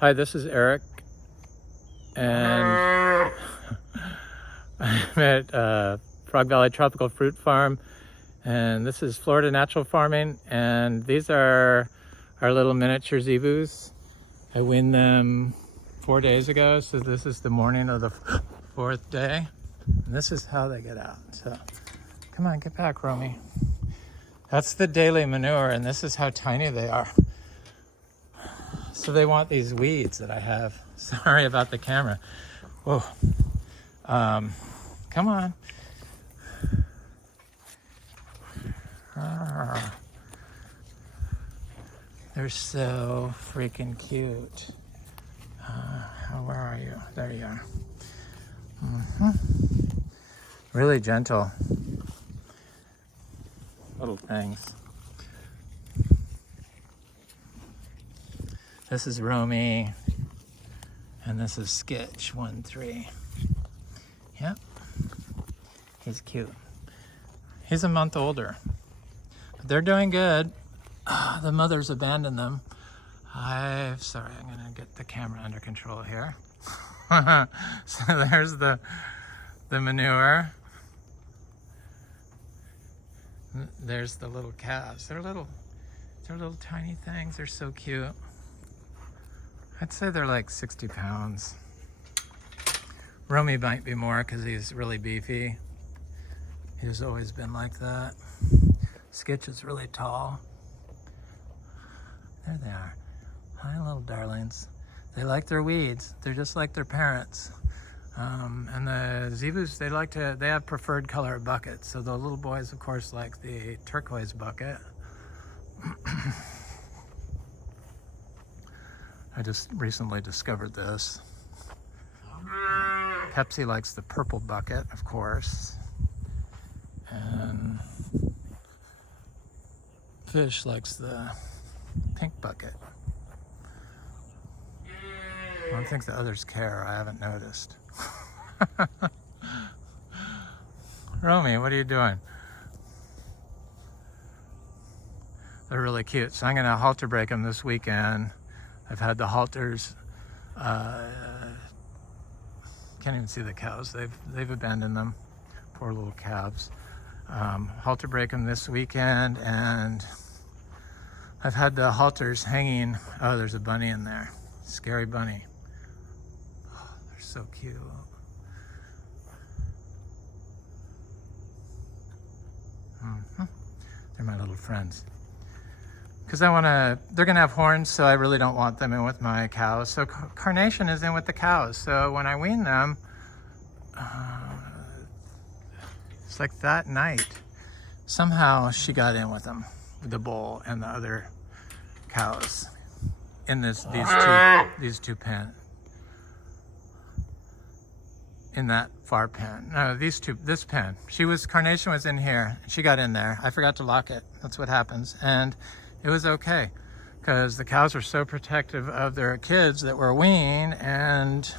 Hi, this is Eric, and I'm at Frog Valley Tropical Fruit Farm, and this is Florida Natural Farming, and these are our little miniature zebus. I weaned them 4 days ago, so this is the morning of the fourth day, and this is how they get out. So come on, get back, Roamy. That's the daily manure, and this is how tiny they are. So they want these weeds that I have. Sorry about the camera. Whoa. Come on. They're so freaking cute. Where are you? There you are. Really gentle little things. This is Roamy, and this is Skytch 1-3. Yep, he's cute. He's a month older. But they're doing good. The mothers abandoned them. Sorry, I'm gonna get the camera under control here. So there's the manure. There's the little calves. They're little tiny things. They're so cute. I'd say they're like 60 pounds. Roamy might be more because he's really beefy. He's always been like that. Skytch is really tall. There they are. Hi, little darlings. They like their weeds. They're just like their parents. And the zebus, they have preferred color buckets. So the little boys, of course, like the turquoise bucket. I just recently discovered this. Pepsi likes the purple bucket, of course. And Fish likes the pink bucket. I don't think the others care. I haven't noticed. Roamy, what are you doing? They're really cute. So I'm going to halter break them this weekend. I've had the halters. Can't even see the cows. They've abandoned them. Poor little calves. Halter break them this weekend, and I've had the halters hanging. Oh, there's a bunny in there. Scary bunny. Oh, they're so cute. They're my little friends. Because they're gonna have horns, so I really don't want them in with my cows. So Carnation is in with the cows. So when I wean them, it's like that night, somehow she got in with them, the bull and the other cows in these two pen. In that far pen. No, this pen. Carnation was in here. She got in there. I forgot to lock it. That's what happens. And it was okay, because the cows were so protective of their kids that were weaned, and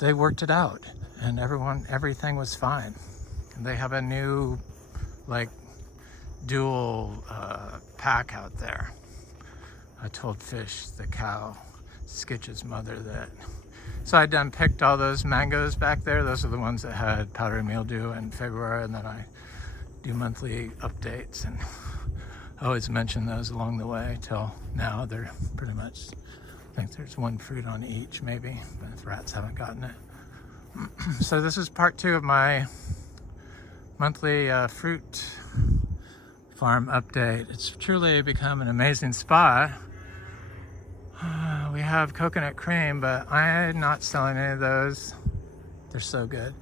they worked it out, and everything was fine. And they have a new, like, dual pack out there. I told Fish, the cow, Skytch's mother, that. So I picked all those mangoes back there. Those are the ones that had powdery mildew in February, and then I do monthly updates, and I always mention those along the way till now. They're pretty much, I think there's one fruit on each maybe, but the rats haven't gotten it. So this is part 2 of my monthly fruit farm update. It's truly become an amazing spot. We have coconut cream, but I'm not selling any of those. They're so good.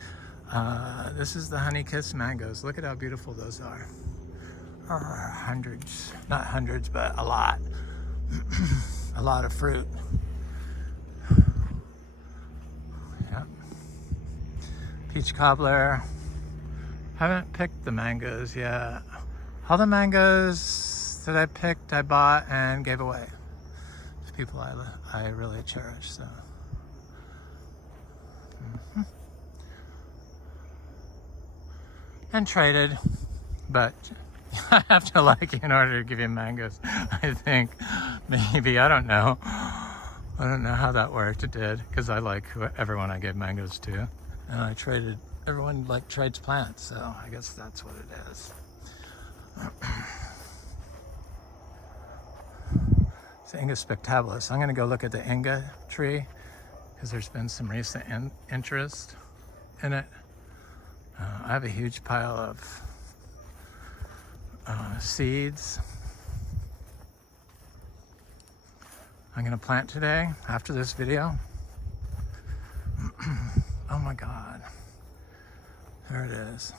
This is the honey-kissed mangoes. Look at how beautiful those are. Hundreds, not hundreds, but a lot. A lot of fruit. Yep. Peach cobbler. Haven't picked the mangoes yet. All the mangoes that I picked, I bought and gave away to people I really cherish. So. And traded, but I have to like you in order to give you mangoes, I think. Maybe, I don't know. I don't know how that worked. It did, because I like everyone I gave mangoes to. And I traded, everyone like trades plants, so I guess that's what it is. It's Inga spectabilis. I'm gonna go look at the Inga tree, because there's been some recent interest in it. I have a huge pile of seeds I'm gonna plant today after this video. Oh my God, there it is.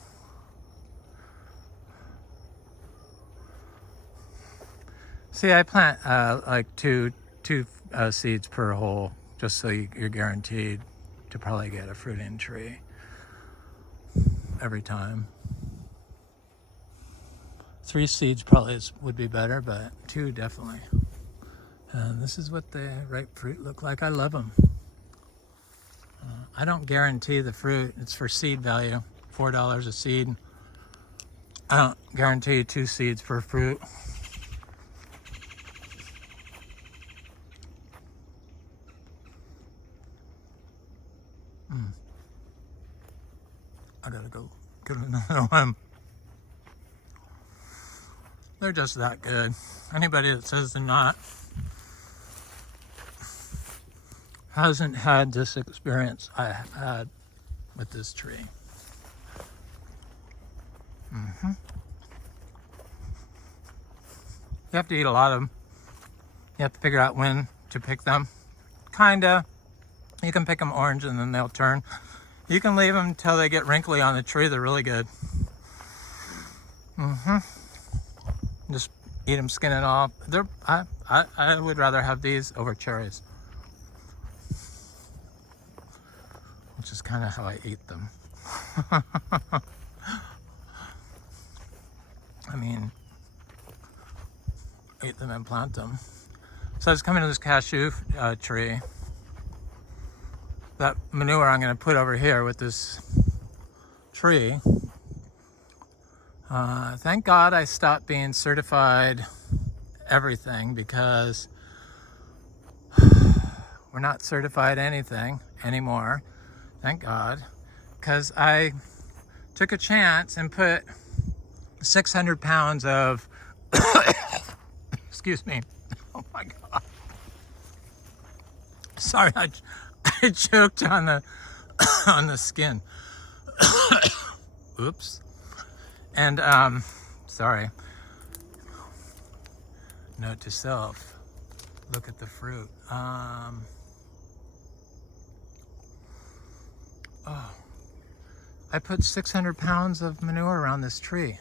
See, I plant like two seeds per hole, just so you're guaranteed to probably get a fruiting tree every time. 3 seeds probably would be better, but 2 definitely. And this is what the ripe fruit look like. I love them. I don't guarantee the fruit. It's for seed value, $4 a seed. I don't guarantee 2 seeds per fruit. I gotta go get another one. They're just that good. Anybody that says they're not hasn't had this experience I had with this tree. You have to eat a lot of them. You have to figure out when to pick them. Kinda. You can pick them orange and then they'll turn. You can leave them until they get wrinkly on the tree. They're really good. Just eat them, skin it off. I would rather have these over cherries, which is kind of how I eat them. I mean, eat them and plant them. So I was coming to this cashew tree. That manure I'm going to put over here with this tree. Thank God I stopped being certified everything, because we're not certified anything anymore. Thank God. Because I took a chance and put 600 pounds of excuse me. Oh my God. Sorry, I choked on the on the skin. Oops. And sorry. Note to self: look at the fruit. I put 600 pounds of manure around this tree.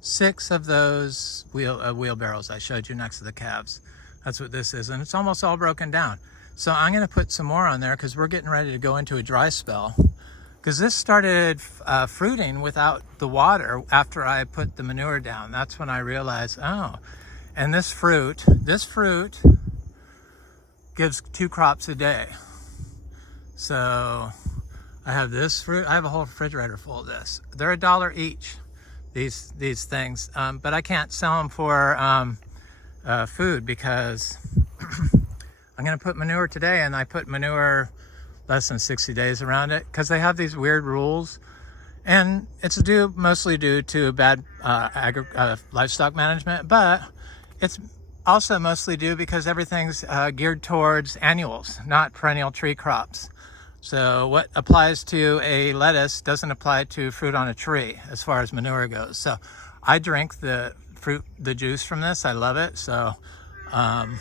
6 of those wheelbarrows I showed you next to the calves. That's what this is, and it's almost all broken down. So I'm going to put some more on there, because we're getting ready to go into a dry spell. Because this started fruiting without the water after I put the manure down. That's when I realized, oh, and this fruit gives 2 crops a day. So I have this fruit. I have a whole refrigerator full of this. They're $1 each, these things, but I can't sell them for food, because I'm going to put manure today, and I put manure less than 60 days around it, because they have these weird rules, and it's mostly due to bad livestock management, but it's also mostly due because everything's geared towards annuals, not perennial tree crops. So what applies to a lettuce doesn't apply to fruit on a tree as far as manure goes. So I drink the juice from this. I love it. So I'm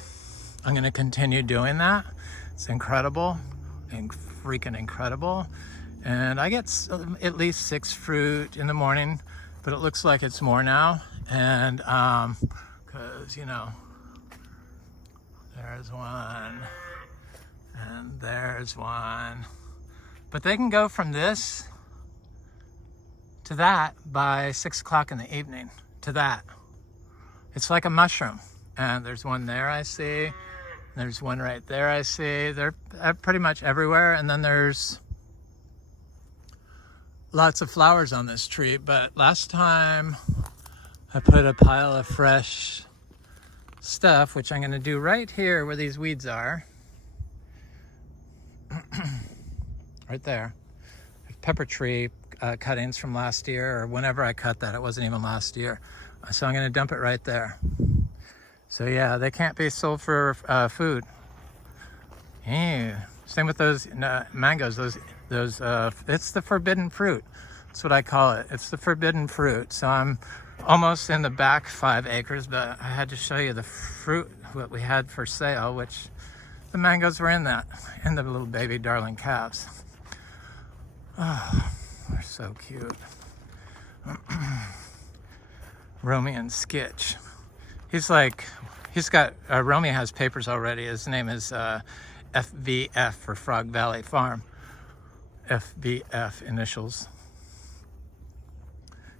going to continue doing that. It's incredible, and freaking incredible. And I get at least 6 fruit in the morning, but it looks like it's more now. And because, you know, there's one, and there's one. But they can go from this to that by 6 o'clock in the evening, to that. It's like a mushroom. And there's one there I see. There's one right there I see. They're pretty much everywhere. And then there's lots of flowers on this tree. But last time I put a pile of fresh stuff, which I'm going to do right here where these weeds are. Right there. Pepper tree cuttings from last year, or whenever I cut that. It wasn't even last year. So I'm going to dump it right there. So yeah, they can't be sold for food. Ew. Same with those mangoes. Those it's the forbidden fruit. That's what I call it. It's the forbidden fruit. So I'm almost in the back 5 acres, but I had to show you the fruit what we had for sale, which the mangoes were in that, and the little baby darling calves. Oh, they're so cute. Roamy and Skytch. He's got, Roamy has papers already. His name is FVF for Frog Valley Farm. FVF initials.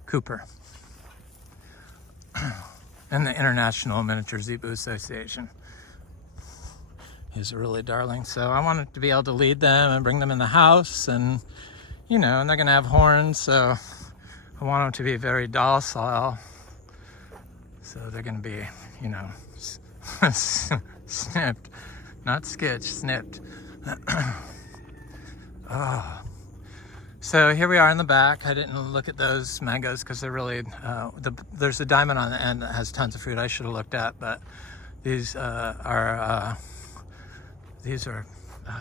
Cooper. And the International Miniature Zebu Association. He's really darling. So I wanted to be able to lead them and bring them in the house, and you know, and they're gonna have horns, so I want them to be very docile. So they're gonna be, you know, snipped, not sketched, snipped. Oh. So here we are in the back. I didn't look at those mangoes because they're really, there's a diamond on the end that has tons of fruit I should have looked at, but these are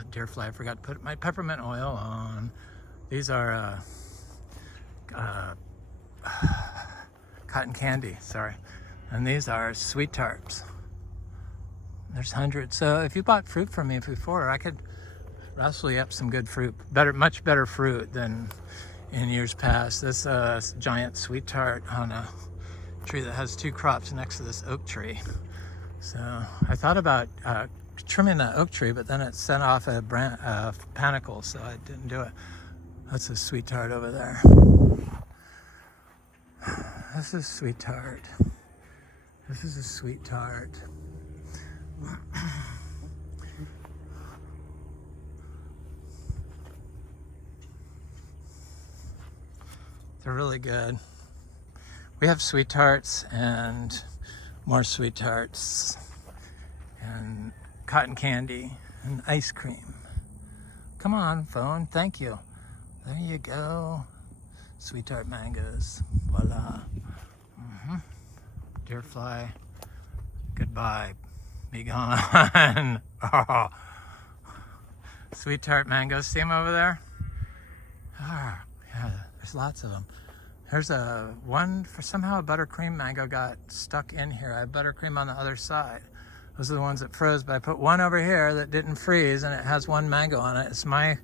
deer fly. I forgot to put my peppermint oil on. These are cotton candy, sorry. And these are sweet tarts. There's hundreds. So if you bought fruit from me before, I could wrestle you up some good fruit. Much better fruit than in years past. This giant sweet tart on a tree that has 2 crops next to this oak tree. So I thought about trimming that oak tree, but then it sent off a panicle, so I didn't do it. That's a sweet tart over there. This is sweet tart. This is a sweet tart. They're really good. We have sweet tarts and more sweet tarts and cotton candy and ice cream. Come on, phone. Thank you. There you go. Sweet tart mangoes. Voila. Deer fly. Goodbye. Be gone. Oh. Sweet tart mangoes. See them over there? Oh, yeah, there's lots of them. There's one for somehow a buttercream mango got stuck in here. I have buttercream on the other side. Those are the ones that froze, but I put one over here that didn't freeze, and it has 1 mango on it. It's my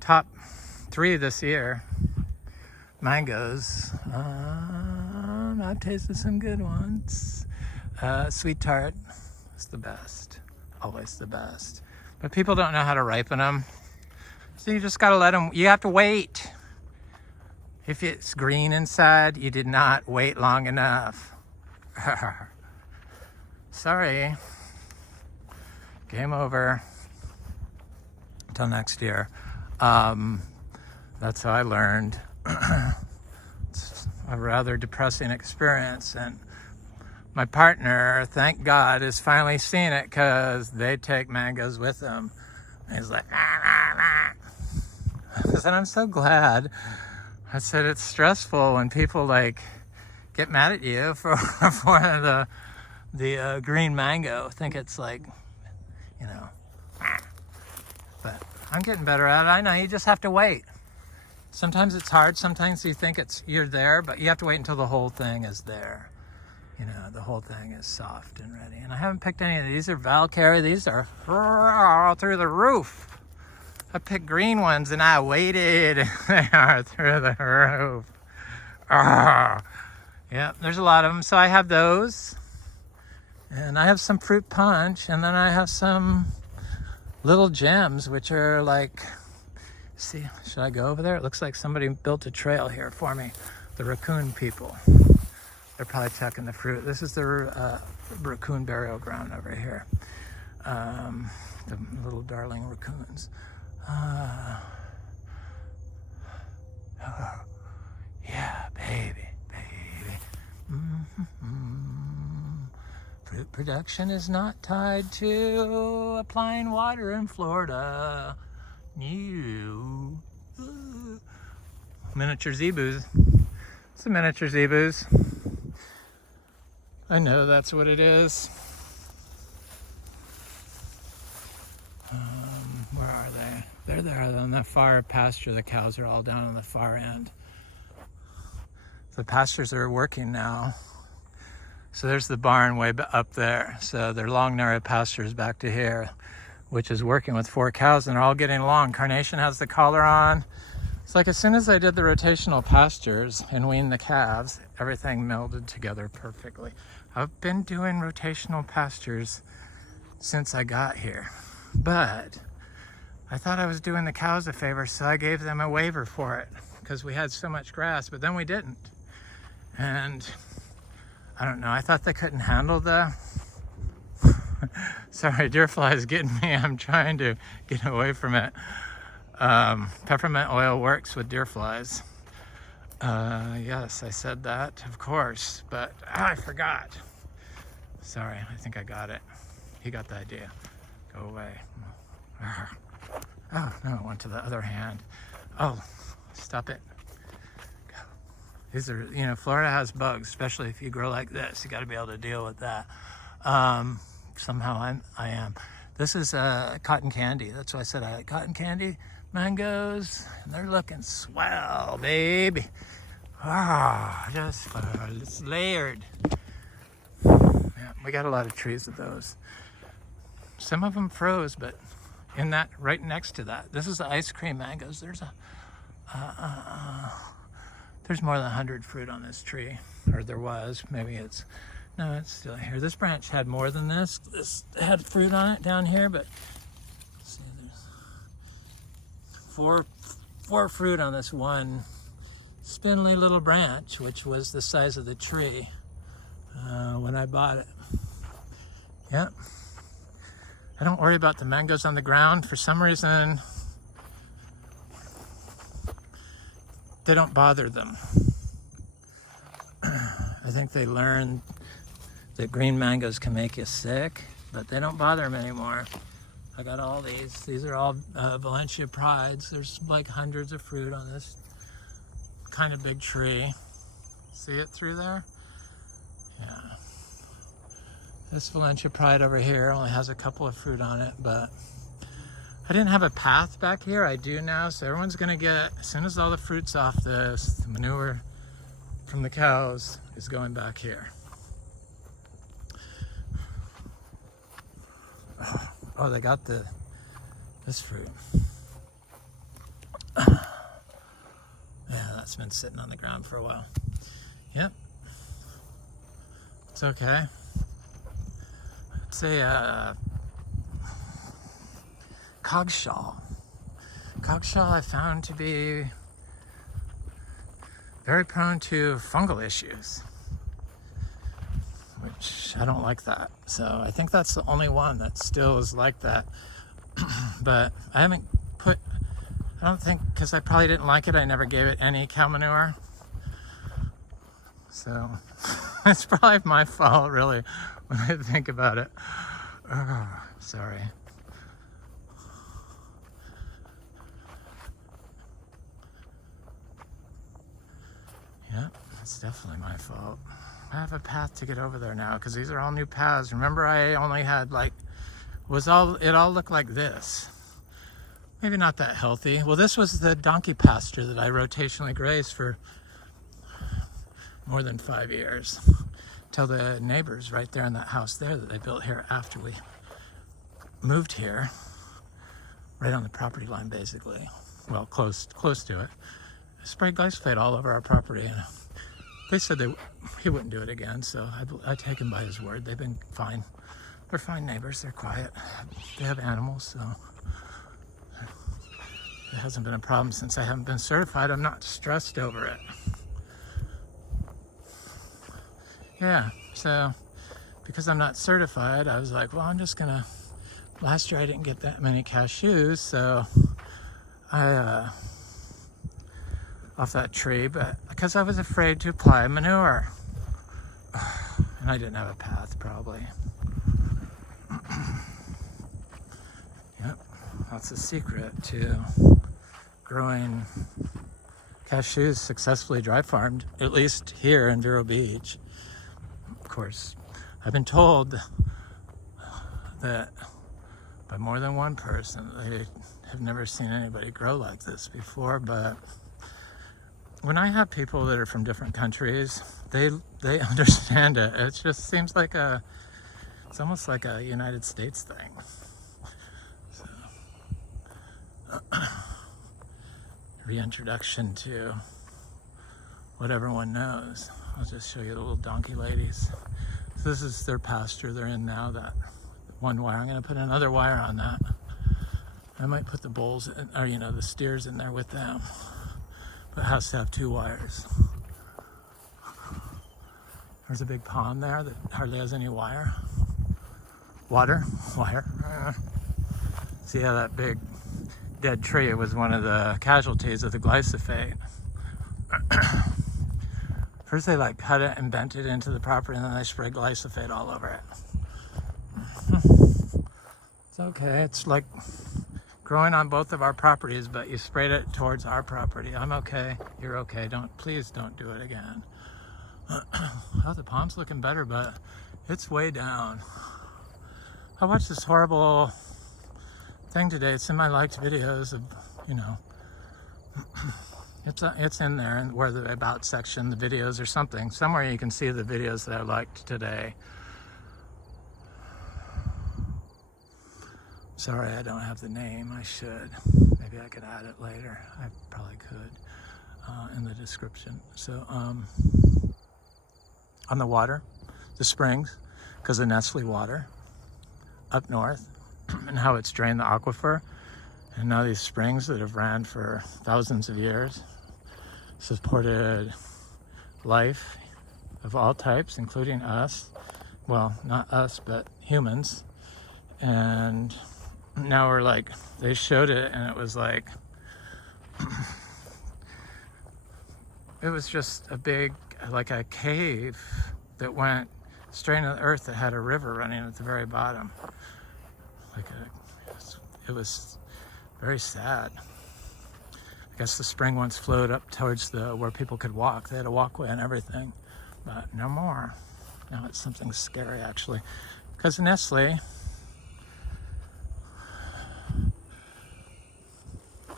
top 3 this year. Mangoes. I've tasted some good ones. Sweet tart is the best. Always the best. But people don't know how to ripen them. So you just gotta let them, you have to wait. If it's green inside, you did not wait long enough. Sorry. Game over. Until next year. That's how I learned. It's a rather depressing experience, and my partner, thank God, is finally seeing it because they take mangoes with them. And he's like, nah, nah, nah. I said, I'm so glad. I said, it's stressful when people like get mad at you for the green mango. Think it's like, you know, but I'm getting better at it. I know, you just have to wait. Sometimes it's hard. Sometimes you think you're there, but you have to wait until the whole thing is there. You know, the whole thing is soft and ready. And I haven't picked any of these. These are Valkyrie. These are all through the roof. I picked green ones and I waited. They are through the roof. Yeah, there's a lot of them. So I have those. And I have some fruit punch. And then I have some little gems, which are like, see, should I go over there? It looks like somebody built a trail here for me. The raccoon people. They're probably checking the fruit. This is the raccoon burial ground over here. The little darling raccoons. Yeah, baby. Fruit Fruit production is not tied to applying water in Florida. New miniature zebus. It's a miniature zebus. I know that's what it is. Where are they? They're there on the far pasture. The cows are all down on the far end. The pastures are working now. So there's the barn way up there. So they're long, narrow pastures back to here, which is working with 4 cows, and they're all getting along. Carnation has the collar on. It's like as soon as I did the rotational pastures and weaned the calves, everything melded together perfectly. I've been doing rotational pastures since I got here, but I thought I was doing the cows a favor, so I gave them a waiver for it because we had so much grass, but then we didn't. And I don't know, I thought they couldn't handle the... Sorry, deer fly is getting me. I'm trying to get away from it. Peppermint oil works with deer flies. Yes, I said that, of course, but I forgot. Sorry, I think I got it. He got the idea. Go away. Oh, no, it went to the other hand. Oh, stop it. Go. These are, you know, Florida has bugs, especially if you grow like this. You got to be able to deal with that. Somehow I am. This is cotton candy. That's why I said I like cotton candy. Mangoes, and they're looking swell, baby. Ah, just it's layered. Yeah, we got a lot of trees of those. Some of them froze, but in that, right next to that, this is the ice cream mangoes. There's there's more than 100 fruit on this tree, or there was. Maybe it's, no, it's still here. This branch had more than this. This had fruit on it down here, but let's see, there's four fruit on this one spindly little branch, which was the size of the tree when I bought it. Yep. I don't worry about the mangoes on the ground. For some reason, they don't bother them. I think they learned that green mangoes can make you sick, but they don't bother them anymore. I got all these. These are all Valencia Prides. There's like hundreds of fruit on this kind of big tree. See it through there? Yeah. This Valencia Pride over here only has a couple of fruit on it, but I didn't have a path back here. I do now, so everyone's gonna get, as soon as all the fruit's off this, the manure from the cows is going back here. Oh, they got this fruit. Yeah, that's been sitting on the ground for a while. Yep. It's okay. It's a cogshaw. Cogshaw I found to be very prone to fungal issues, which I don't like that. So I think that's the only one that still is like that. But I haven't put, I don't think, because I probably didn't like it, I never gave it any cow manure. So it's probably my fault, really, when I think about it. Oh, sorry. Yeah, it's definitely my fault. I have a path to get over there now because these are all new paths. Remember, I only had like, it all looked like this. Maybe not that healthy. Well, this was the donkey pasture that I rotationally grazed for more than 5 years. Till the neighbors right there in that house there that they built here after we moved here, right on the property line basically. Well, close to it. Sprayed glyphosate all over our property, and they said he wouldn't do it again, so I take him by his word. They've been fine. They're fine neighbors. They're quiet. They have animals, so it hasn't been a problem since I haven't been certified. I'm not stressed over it. Yeah, so because I'm not certified, I was like, well, I'm just gonna, last year I didn't get that many cashews, so I off that tree, but because I was afraid to apply manure, and I didn't have a path probably. That's the secret to growing cashews successfully dry farmed, at least here in Vero Beach. Of course, I've been told that by more than one person, they have never seen anybody grow like this before, but when I have people that are from different countries, they understand it. It just seems like it's almost like a United States thing. So, reintroduction to what everyone knows. I'll just show you the little donkey ladies. So this is their pasture they're in now, that one wire. I'm going to put another wire on that. I might put the bulls in, or the steers in there with them, but it has to have 2 wires. There's a big pond there that hardly has any wire. Wire. See how that big dead tree was one of the casualties of the glyphosate. First they cut it and bent it into the property, and then they sprayed glyphosate all over it. It's okay. It's like growing on both of our properties, but you sprayed it towards our property. I'm okay. You're okay. Please don't do it again. Oh, the pond's looking better, but it's way down. I watched this horrible thing today. It's in my liked videos of, it's in there, and where the about section, the videos or something. Somewhere you can see the videos that I liked today. Sorry, I don't have the name. I should. Maybe I could add it later. I probably could in the description. So, on the water, the springs, because of Nestle water up north, and how it's drained the aquifer. And now these springs that have ran for thousands of years supported life of all types, including us. Well, not us, but humans. And now we're they showed it, and it was it was just a big, a cave that went straight into the earth that had a river running at the very bottom. It was very sad. I guess the spring once flowed up towards where people could walk. They had a walkway and everything, but no more. Now it's something scary, actually, because Nestle,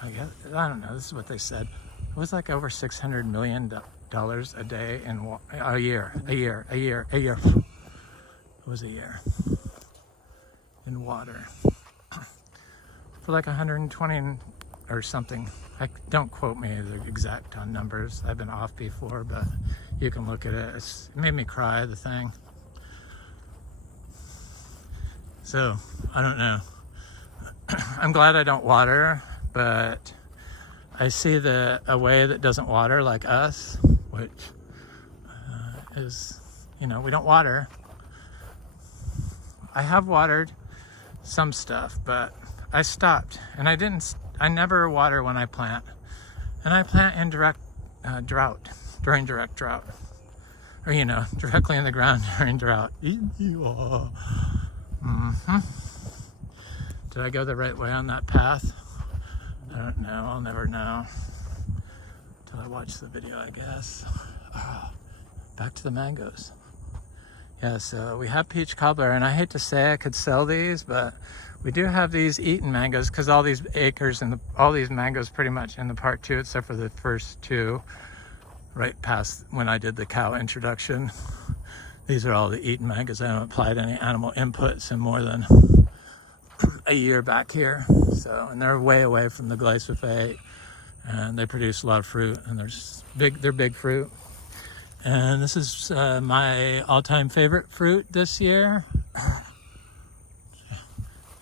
I don't know, this is what they said. It was over $600 million a day in a year. It was a year in water for 120 or something. Don't quote me the exact on numbers. I've been off before, but you can look at it. It made me cry, the thing. So I don't know. I'm glad I don't water, but I see a way that doesn't water like us, which is, we don't water. I have watered some stuff, but I stopped, and I never water when I plant, and I plant in during direct drought, or directly in the ground during drought. Did I go the right way on that path? I don't know. I'll never know until I watch the video, I guess. Back to the mangoes. Yeah, so we have peach cobbler, and I hate to say I could sell these, but we do have these eaten mangoes, because all these acres and all these mangoes pretty much in the part 2, except for the first 2, right past when I did the cow introduction. These are all the eaten mangoes. I haven't applied any animal inputs in more than a year back here. So, and they're way away from the glyphosate, and they produce a lot of fruit, and they're big fruit. And this is my all-time favorite fruit this year.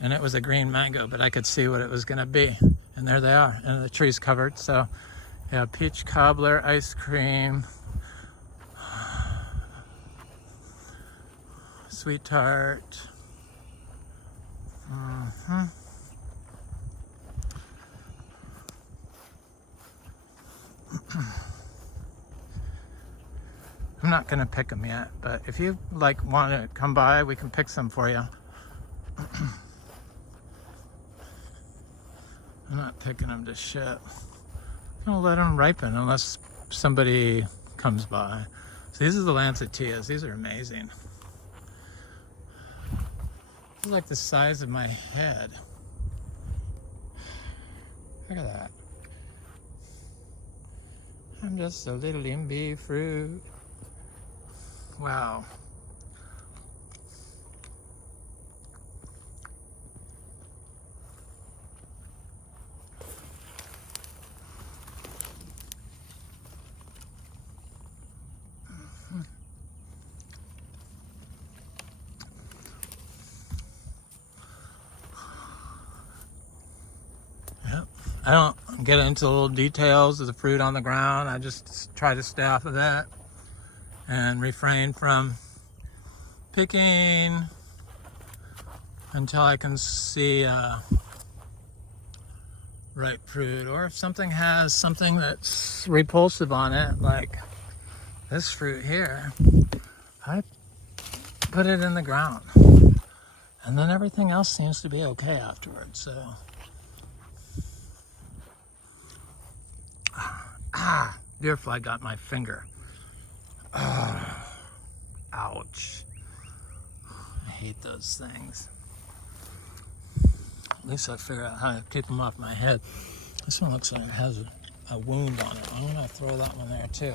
And it was a green mango, but I could see what it was going to be. And there they are, and the tree's covered. So, yeah, peach cobbler, ice cream, sweet tart. I'm not gonna pick them yet, but if you want to come by, we can pick some for you. I'm not picking them to shit. I'm gonna let them ripen unless somebody comes by. So these are the Lancetias. These are amazing. They're like the size of my head. Look at that. I'm just a little Imbe Fruit. Wow. Yep. I don't get into the little details of the fruit on the ground. I just try to stay off of that and refrain from picking until I can see ripe fruit, or if something has something that's repulsive on it, like this fruit here, I put it in the ground, and then everything else seems to be okay afterwards. So deer fly got my finger. Ouch. I hate those things. At least I figure out how to keep them off my head. This one looks like it has a wound on it. I'm gonna throw that one there too.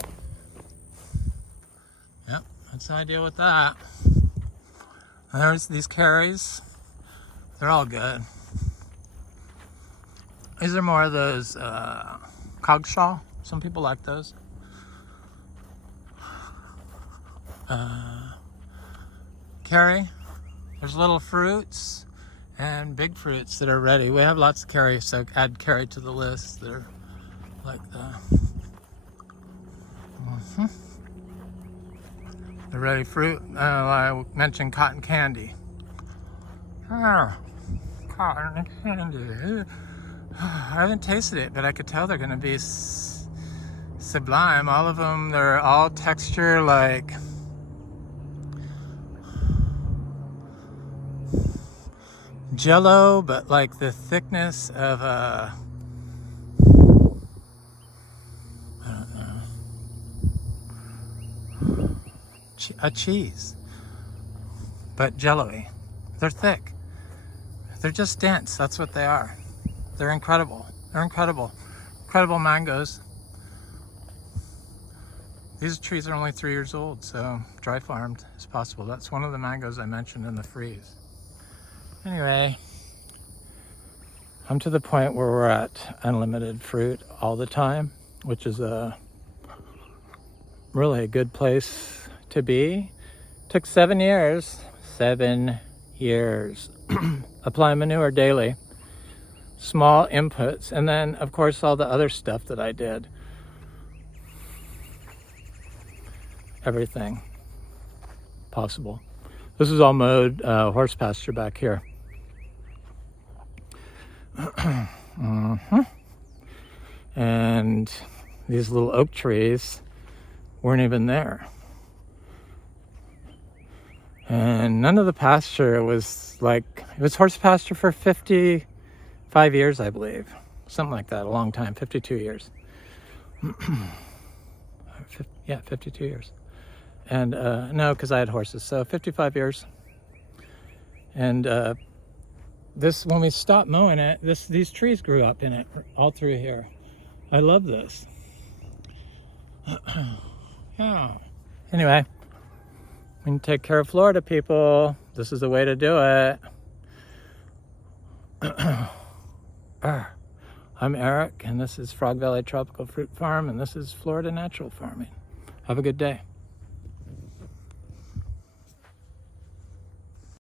Yep, that's how I deal with that. And there's these carries. They're all good. These are more of those cogshaw. Some people like those. Carry. There's little fruits and big fruits that are ready. We have lots of carry, so add carry to the list. They're like the the ready fruit. I mentioned cotton candy. Cotton candy. I haven't tasted it, but I could tell they're going to be sublime. All of them, they're all texture like Jello, but like the thickness of I don't know, a cheese, but jello-y. They're thick. They're just dense. That's what they are. They're incredible. They're incredible. Incredible mangoes. These trees are only 3 years old, so dry farmed is possible. That's one of the mangoes I mentioned in the freeze. Anyway, I'm to the point where we're at unlimited fruit all the time, which is really a good place to be. Took 7 years. 7 years. Apply manure daily. Small inputs. And then, of course, all the other stuff that I did. Everything possible. This is all mowed horse pasture back here. And these little oak trees weren't even there. And none of the pasture was like, it was horse pasture for 55 years, I believe. Something like that, a long time, 52 years. Yeah, 52 years. And no, because I had horses, so 55 years. And this, when we stopped mowing it, these trees grew up in it all through here. I love this. Yeah. Anyway, we can take care of Florida, people. This is the way to do it. I'm Eric, and this is Frog Valley Tropical Fruit Farm, and this is Florida Natural Farming. Have a good day.